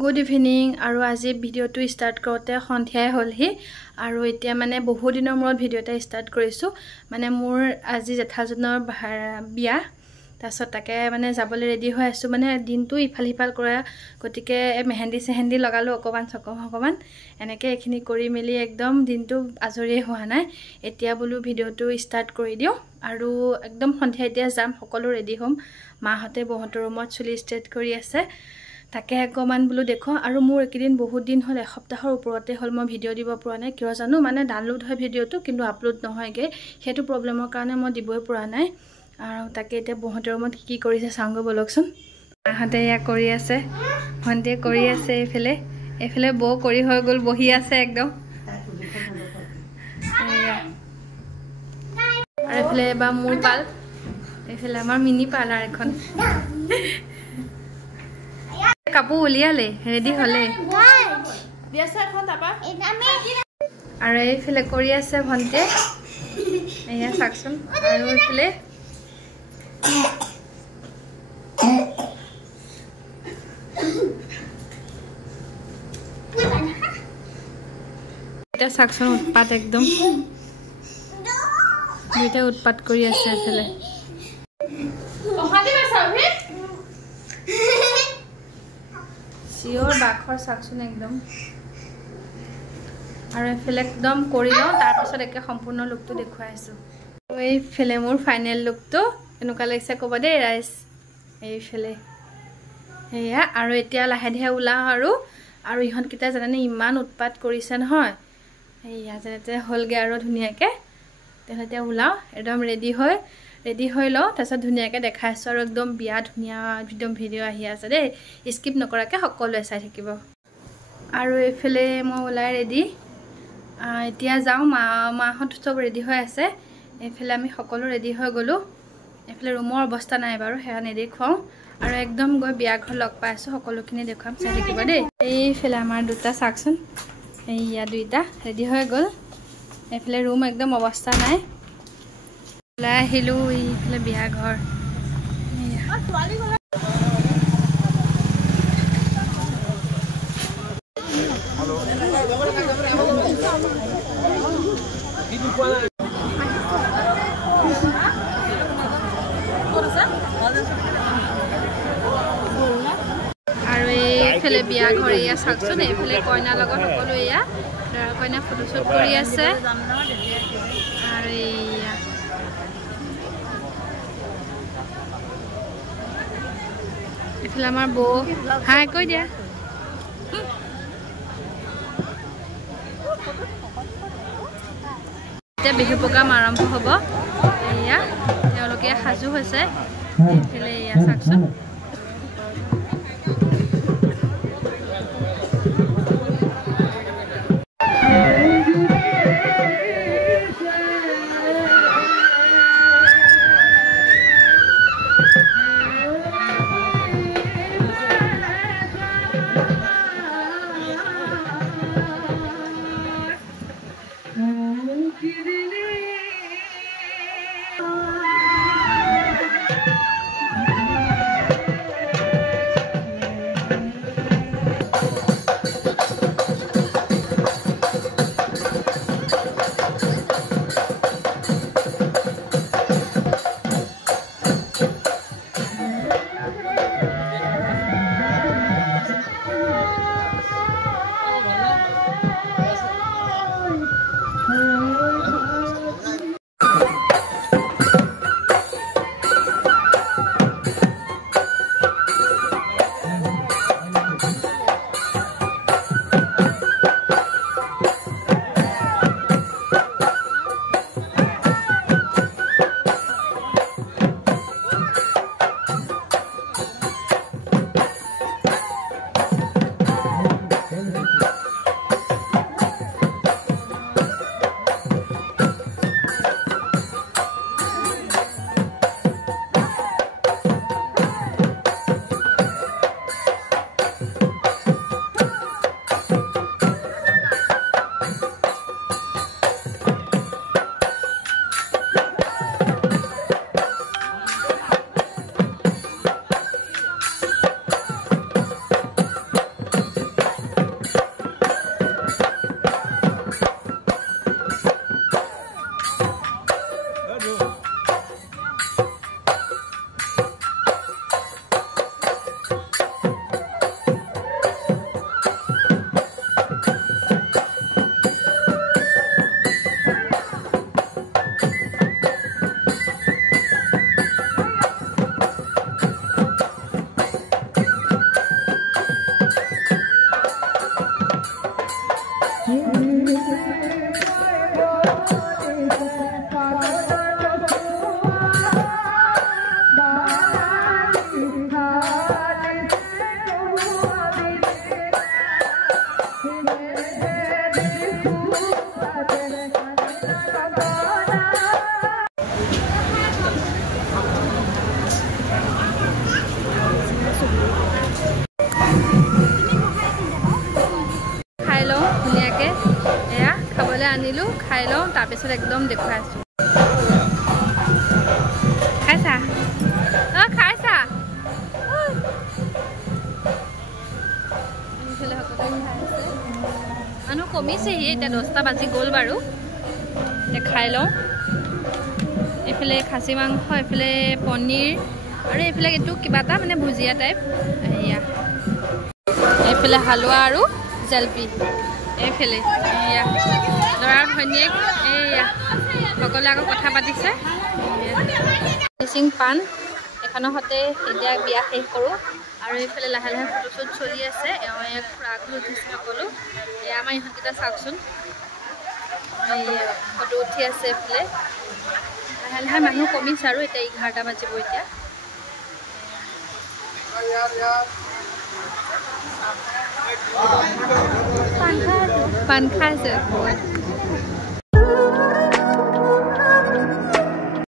good evening আৰু আজি ভিডিঅ'টো ষ্টাৰ্ট কৰোঁতে সন্ধিয়াই হ'লহি আৰু এতিয়া মানে বহু দিনৰ মূৰত ভিডিঅ' এটা ষ্টাৰ্ট কৰিছোঁ মানে মোৰ আজি জেঠাজনৰ বিয়া তাৰপিছত তাকে মানে যাবলৈ ৰেডি হৈ আছোঁ মানে দিনটো ইফাল সিফাল কৰা গতিকে মেহেন্দি লগালোঁ অকণমান এনেকৈ এইখিনি কৰি মেলি একদম দিনটো আজৰিয়ে হোৱা নাই এতিয়া বোলো ভিডিঅ'টো ষ্টাৰ্ট কৰি দিওঁ আৰু একদম সন্ধিয়া এতিয়া যাম সকলো ৰেডি হ'ম মাহঁতে বহঁতৰ ৰুমত চুলি ষ্ট্ৰেট কৰি আছে তাকে অকমান বোলো দেখো আৰু মোৰ একদিন বহুত দিন হ'ল এসপ্তাহৰ ওপৰতে হ'ল মই ভিডিঅ' দিব পৰা নাই কিয় জানো মানে ডাউনলোড হয় ভিডিঅ'টো কিন্তু আপলোড নহয়গে সেইটো প্ৰবলেমৰ কাৰণে মই দিবই পৰা নাই আৰু তাকে এতিয়া বহঁতৰ ৰুমত কি কৰিছে চাওঁগৈ বলকচোন মাহঁতে এয়া কৰি আছে ভণ্টিয়ে কৰি আছে এইফালে বৌ কৰি হৈ গ'ল বহি আছে একদম আৰু এইফালে এবাৰ মোৰ পাল এইফালে আমাৰ মিনি পাৰ্লাৰ এখন কাপোৰ উলিয়ালে ৰেডি হলে আৰু এইফালে কৰি আছে ভণ্টিয়ে এয়া চাওকচোন আৰু এইফালে এটা চাওকচোন উৎপাত একদম দুইটা উৎপাত কৰি আছে এইফালে চিঞৰ বাখৰ চাওকচোন একদম আৰু এইফালে একদম কৰি লওঁ তাৰপিছত একে সম্পূৰ্ণ লুকটো দেখুৱাই আছোঁ এইফালে মোৰ ফাইনেল লুকটো এনেকুৱা লাগিছে ক'ব দেই ৰাইজ এইফালে সেয়া আৰু এতিয়া লাহে ধীৰে ওলাওঁ আৰু ইহঁতকেইটা জানেনে ইমান উৎপাত কৰিছে নহয় সেয়া যেনে হ'লগৈ আৰু ধুনীয়াকৈ তেতিয়াহ'লে এতিয়া ওলাওঁ একদম ৰেডি হৈ লওঁ তাৰপিছত ধুনীয়াকৈ দেখাই আছোঁ আৰু একদম বিয়া ধুনীয়া একদম ভিডিঅ' আহি আছে দেই স্কিপ নকৰাকৈ সকলোৱে চাই থাকিব আৰু এইফালে মই ওলাই ৰেডি এতিয়া যাওঁ মাহঁত চব ৰেডি হৈ আছে এইফালে আমি সকলো ৰেডি হৈ গ'লোঁ এইফালে ৰুমৰ অৱস্থা নাই বাৰু সেয়া নেদেখুৱাওঁ আৰু একদম গৈ বিয়া ঘৰ লগ পাই আছোঁ সকলোখিনি দেখুৱাম চাই থাকিব দেই এইফালে আমাৰ দুটা চাওকচোন এইয়া দুইটা ৰেডি হৈ গ'ল এইফালে ৰুম একদম অৱস্থা নাই ওলাই আহিলোঁ এইফালে বিয়া ঘৰ আৰু এইফালে বিয়া ঘৰ এয়া চাওকচোন এইফালে কইনাৰ লগত সকলো এয়া দৰা কইনা ফটোশ্বুট কৰি আছে আৰু এয়া এইফালে আমাৰ বৌ হাই কৈ দিয়া এতিয়া বিহু প্ৰগ্ৰাম আৰম্ভ হ'ব এয়া তেওঁলোকে সাজু হৈছে এইফালে এয়া চাওকচোন খাই লওঁ ধুনীয়াকৈ এয়া খাবলৈ আনিলোঁ খাই লওঁ তাৰপিছত একদম দেখুৱাই আছোঁ খাইছা অঁ খাইছা এইফালে সকলোৱে খাই আছে মানুহ কমিছেহি এতিয়া 10টা বাজি গ'ল বাৰু এতিয়া খাই লওঁ এইফালে খাচী মাংস এইফালে পনীৰ আৰু এইফালে এইটো কিবা এটা মানে ভুজিয়া টাইপ এয়া এইফালে হালোৱা আৰু জেলপি এইফালে এয়া ল'ৰাৰ ভনীয়েক এয়া সকলোৱে আকৌ কথা পাতিছে মিচিং পাণ এখনৰ সৈতে এতিয়া বিয়া শেষ কৰোঁ আৰু এইফালে লাহে লাহে ফটোশ্বুট চলি আছে এওঁ এক খুৰাকলৈ উঠিছে সকলো এয়া আমাৰ ইহঁতকেইটা চাওকচোন ফটো উঠি আছে এইফালে লাহে লাহে মানুহ কমিছে আৰু এতিয়া 11টা বাজিব এতিয়া পান খাই আছে